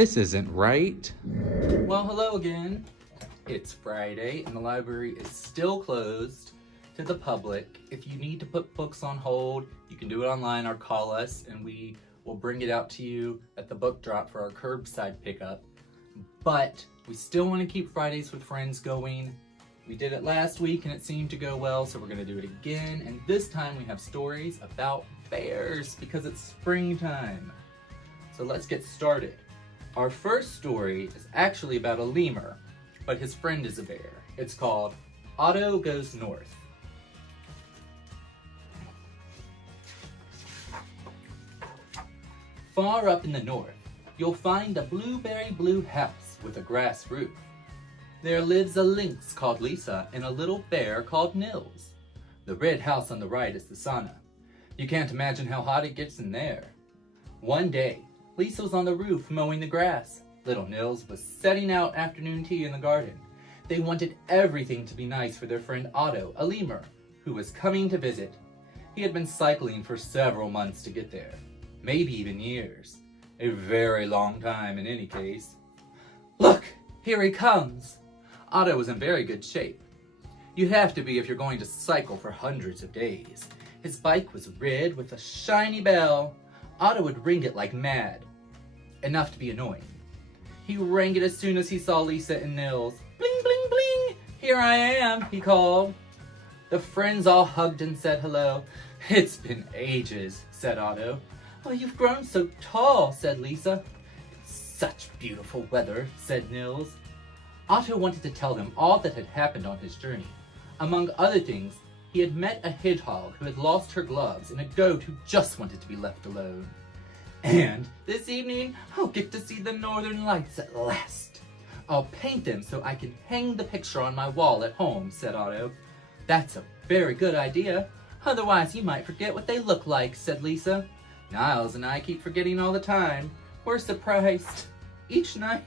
This isn't right. Well, hello again. It's Friday and the library is still closed to the public. If you need to put books on hold, you can do it online or call us and we will bring it out to you at the book drop for our curbside pickup. But we still want to keep Fridays with Friends going. We did it last week and it seemed to go well, so we're going to do it again. And this time we have stories about bears because it's springtime. So let's get started. Our first story is actually about a lemur, but his friend is a bear. It's called Otto Goes North. Far up in the north, you'll find a blueberry blue house with a grass roof. There lives a lynx called Lisa and a little bear called Nils. The red house on the right is the sauna. You can't imagine how hot it gets in there. One day, Lisa was on the roof mowing the grass. Little Nils was setting out afternoon tea in the garden. They wanted everything to be nice for their friend Otto, a lemur, who was coming to visit. He had been cycling for several months to get there, maybe even years. A very long time in any case. Look, here he comes! Otto was in very good shape. You have to be if you're going to cycle for hundreds of days. His bike was red with a shiny bell. Otto would ring it like mad. Enough to be annoying. He rang it as soon as he saw Lisa and Nils. Bling, bling, bling! Here I am, he called. The friends all hugged and said hello. It's been ages, said Otto. Oh, you've grown so tall, said Lisa. Such beautiful weather, said Nils. Otto wanted to tell them all that had happened on his journey. Among other things, he had met a hedgehog who had lost her gloves and a goat who just wanted to be left alone. And this evening, I'll get to see the northern lights at last. I'll paint them so I can hang the picture on my wall at home, said Otto. That's a very good idea. Otherwise, you might forget what they look like, said Lisa. Niles and I keep forgetting all the time. We're surprised each night.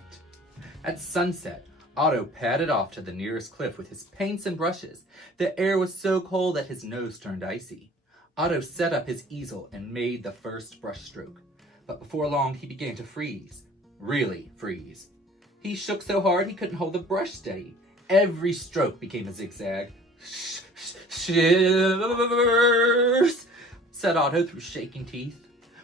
At sunset, Otto padded off to the nearest cliff with his paints and brushes. The air was so cold that his nose turned icy. Otto set up his easel and made the first brushstroke. But before long, he began to freeze. Really freeze. He shook so hard he couldn't hold the brush steady. Every stroke became a zigzag. Shivers, said Otto through shaking teeth.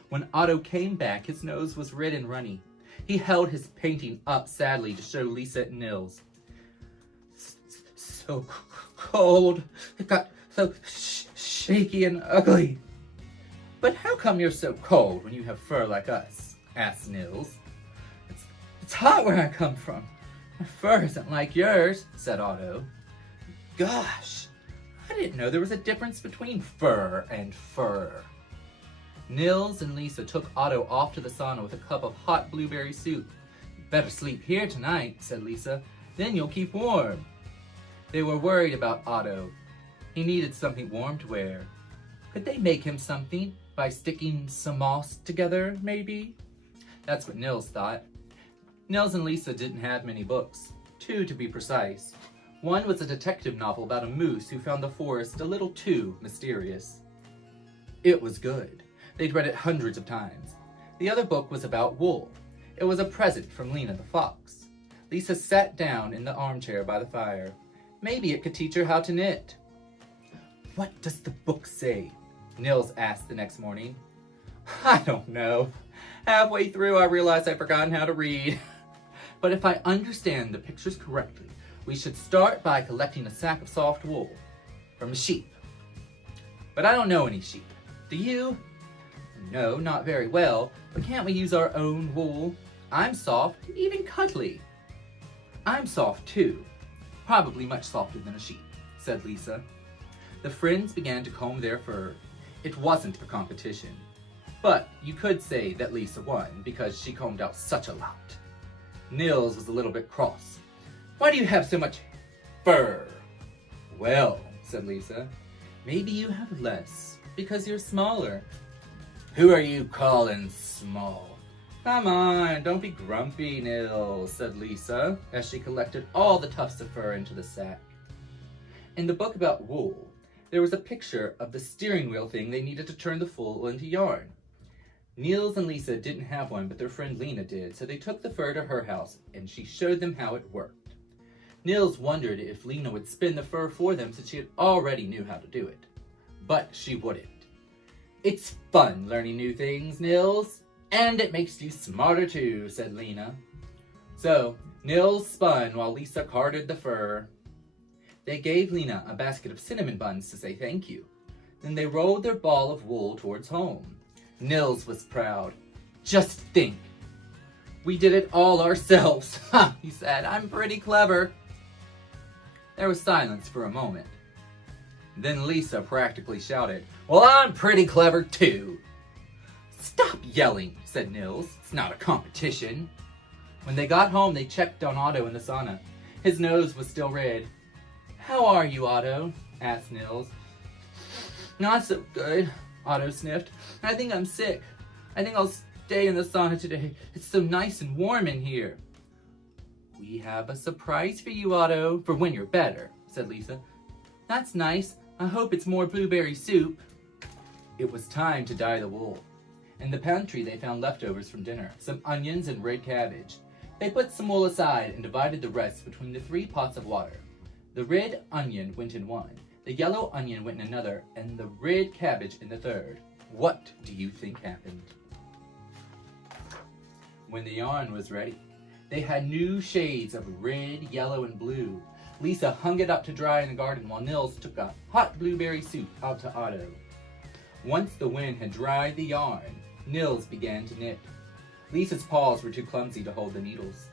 When Otto came back, his nose was red and runny. He held his painting up sadly to show Lisa and Nils. So cold. It got so shaky and ugly. But how come you're so cold when you have fur like us? Asked Nils. It's hot where I come from. My fur isn't like yours, said Otto. Gosh, I didn't know there was a difference between fur and fur. Nils and Lisa took Otto off to the sauna with a cup of hot blueberry soup. Better sleep here tonight, said Lisa. Then you'll keep warm. They were worried about Otto. He needed something warm to wear. Could they make him something by sticking some moss together, maybe? That's what Nils thought. Nils and Lisa didn't have many books. 2 to be precise. One was a detective novel about a moose who found the forest a little too mysterious. It was good. They'd read it hundreds of times. The other book was about wool. It was a present from Lena the fox. Lisa sat down in the armchair by the fire. Maybe it could teach her how to knit. What does the book say? Nils asked the next morning. I don't know. Halfway through, I realized I'd forgotten how to read. But if I understand the pictures correctly, we should start by collecting a sack of soft wool from a sheep. But I don't know any sheep. Do you? No, not very well, but can't we use our own wool? I'm soft, even cuddly. I'm soft too, probably much softer than a sheep, said Lisa. The friends began to comb their fur. It wasn't a competition, but you could say that Lisa won because she combed out such a lot. Nils was a little bit cross. Why do you have so much fur? Well, said Lisa, maybe you have less because you're smaller. Who are you calling small? Come on, don't be grumpy, Nils, said Lisa, as she collected all the tufts of fur into the sack. In the book about wool, there was a picture of the steering wheel thing they needed to turn the wool into yarn. Niels and Lisa didn't have one, but their friend Lena did, so they took the fur to her house, and she showed them how it worked. Niels wondered if Lena would spin the fur for them since she already knew how to do it. But she wouldn't. "It's fun learning new things, Niels, and it makes you smarter too," said Lena. So, Niels spun while Lisa carded the fur. They gave Lena a basket of cinnamon buns to say thank you. Then they rolled their ball of wool towards home. Niels was proud. "Just think. We did it all ourselves," he said. "I'm pretty clever." There was silence for a moment. Then Lisa practically shouted, "Well, I'm pretty clever too." "Stop yelling," said Niels. "It's not a competition." When they got home, they checked on Otto in the sauna. His nose was still red. "How are you, Otto?" asked Niels. "Not so good," Otto sniffed. "I think I'm sick. I think I'll stay in the sauna today. It's so nice and warm in here." "We have a surprise for you, Otto, for when you're better," said Lisa. "That's nice. I hope it's more blueberry soup." It was time to dye the wool. In the pantry, they found leftovers from dinner, some onions and red cabbage. They put some wool aside and divided the rest between the 3 pots of water. The red onion went in one, the yellow onion went in another, and the red cabbage in the third. What do you think happened? When the yarn was ready, they had new shades of red, yellow, and blue. Lisa hung it up to dry in the garden while Niels took a hot blueberry soup out to Otto. Once the wind had dried the yarn, Niels began to knit. Lisa's paws were too clumsy to hold the needles.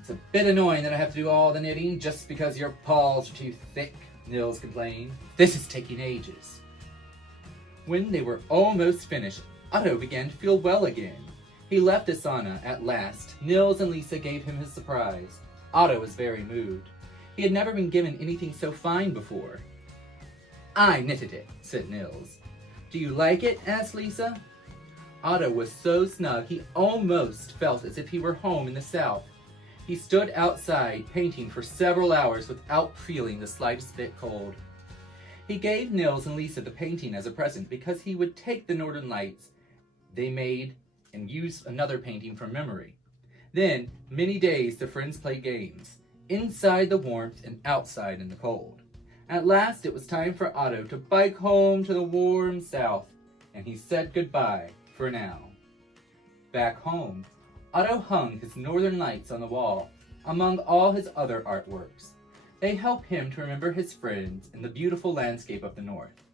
"It's a bit annoying that I have to do all the knitting just because your paws are too thick," Niels complained. "This is taking ages." When they were almost finished, Otto began to feel well again. He left the sauna at last. Niels and Lisa gave him his surprise. Otto was very moved. He had never been given anything so fine before. "I knitted it," said Niels. "Do you like it?" asked Lisa. Otto was so snug he almost felt as if he were home in the South. He stood outside painting for several hours without feeling the slightest bit cold. He gave Niels and Lisa the painting as a present because he would take the Northern Lights they made and use another painting from memory. Then, many days the friends played games, inside the warmth and outside in the cold. At last it was time for Otto to bike home to the warm South, and he said goodbye for now. Back home, Otto hung his Northern Lights on the wall, among all his other artworks. They help him to remember his friends and the beautiful landscape of the North.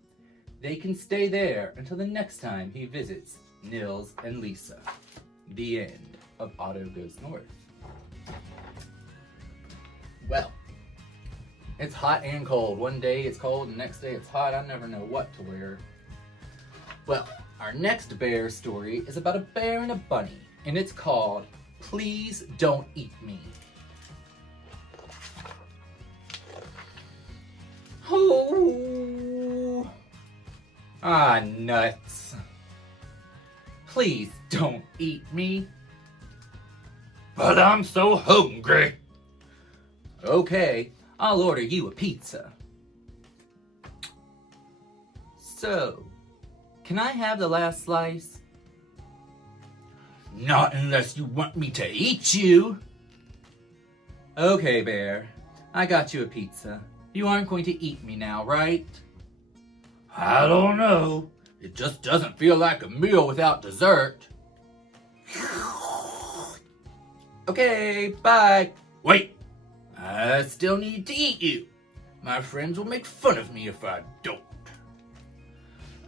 They can stay there until the next time he visits Niels and Lisa. The end of Otto Goes North. Well, it's hot and cold. One day it's cold, and the next day it's hot. I never know what to wear. Well, our next bear story is about a bear and a bunny, and it's called Please Don't Eat Me. Oh, nuts. Please don't eat me. But I'm so hungry. Okay, I'll order you a pizza. So, can I have the last slice? Not unless you want me to eat you. Okay, Bear, I got you a pizza. You aren't going to eat me now, right? I don't know. It just doesn't feel like a meal without dessert. Okay, bye. Wait, I still need to eat you. My friends will make fun of me if I don't.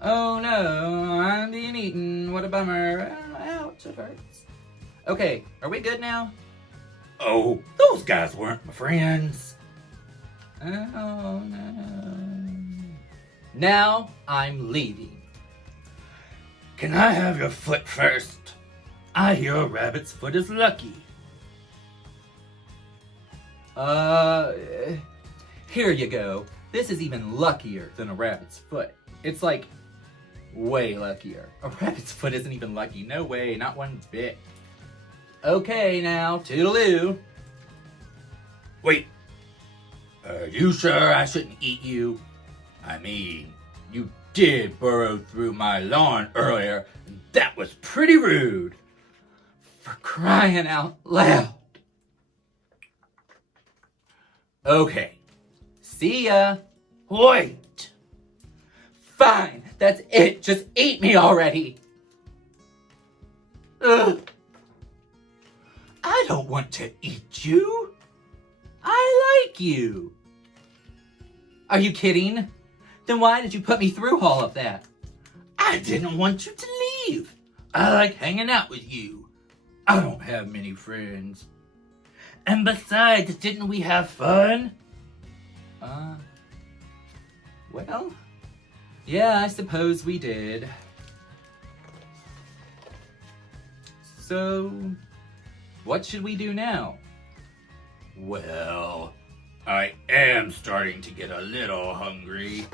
Oh no, I'm being eaten. What a bummer. Ouch, it hurts. Okay, are we good now? Oh, those guys weren't my friends. Oh no. Now I'm leaving. Can I have your foot first? I hear a rabbit's foot is lucky. Here you go. This is even luckier than a rabbit's foot. It's like way luckier. A rabbit's foot isn't even lucky. No way, not one bit. Okay now, toodaloo. Wait, are you sure I shouldn't eat you? I mean, you did burrow through my lawn earlier, and that was pretty rude. For crying out loud. Okay, see ya. Wait. Fine, that's it. Just eat me already. Ugh. I don't want to eat you. I like you. Are you kidding? Then why did you put me through all of that? I didn't want you to leave. I like hanging out with you. I don't have many friends. And besides, didn't we have fun? Well, yeah, I suppose we did. So, what should we do now? Well, I am starting to get a little hungry.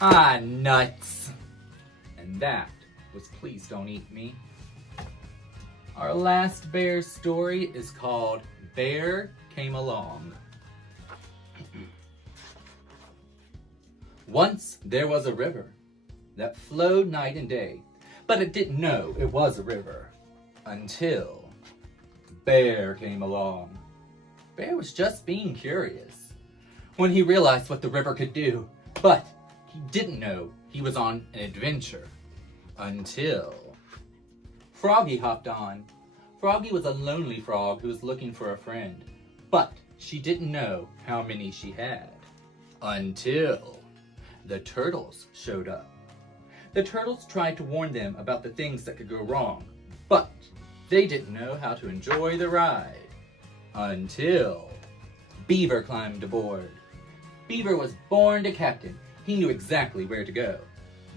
Ah, nuts. And that was Please Don't Eat Me. Our last bear story is called Bear Came Along. Once there was a river that flowed night and day, but it didn't know it was a river until Bear came along. Bear was just being curious when he realized what the river could do, but he didn't know he was on an adventure until Froggy hopped on. Froggy was a lonely frog who was looking for a friend, but she didn't know how many she had until the turtles showed up. The turtles tried to warn them about the things that could go wrong, but they didn't know how to enjoy the ride until Beaver climbed aboard. Beaver was born a captain. He knew exactly where to go,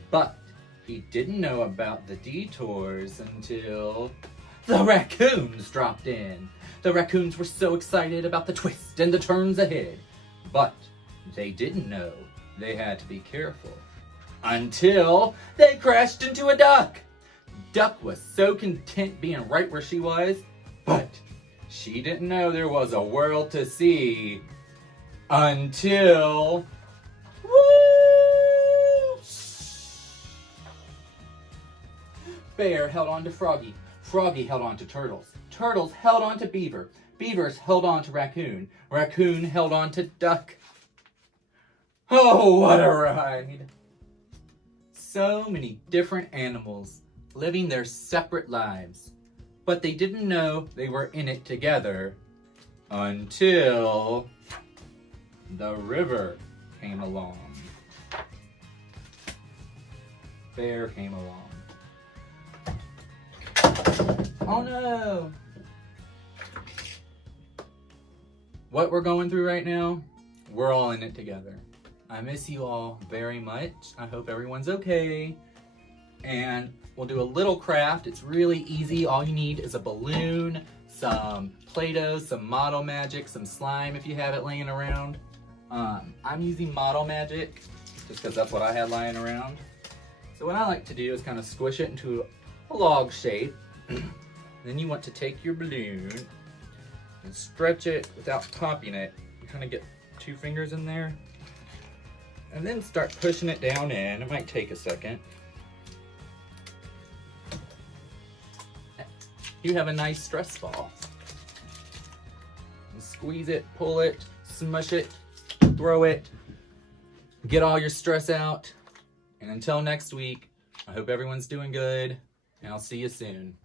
but he didn't know about the detours until the raccoons dropped in. The raccoons were so excited about the twists and the turns ahead, but they didn't know they had to be careful until they crashed into a duck. Duck was so content being right where she was, but she didn't know there was a world to see until Bear held on to Froggy. Froggy held on to Turtles. Turtles held on to Beaver. Beavers held on to Raccoon. Raccoon held on to Duck. Oh, what a ride! So many different animals living their separate lives, but they didn't know they were in it together until the river came along. Bear came along. Oh no! What we're going through right now, we're all in it together. I miss you all very much. I hope everyone's okay. And we'll do a little craft. It's really easy. All you need is a balloon, some Play-Doh, some Model Magic, some slime if you have it laying around. I'm using Model Magic just because that's what I had lying around. So what I like to do is kind of squish it into a log shape. Then you want to take your balloon and stretch it without popping it. You kind of get 2 fingers in there. And then start pushing it down in. It might take a second. You have a nice stress ball. And squeeze it, pull it, smush it, throw it, get all your stress out. And until next week, I hope everyone's doing good, and I'll see you soon.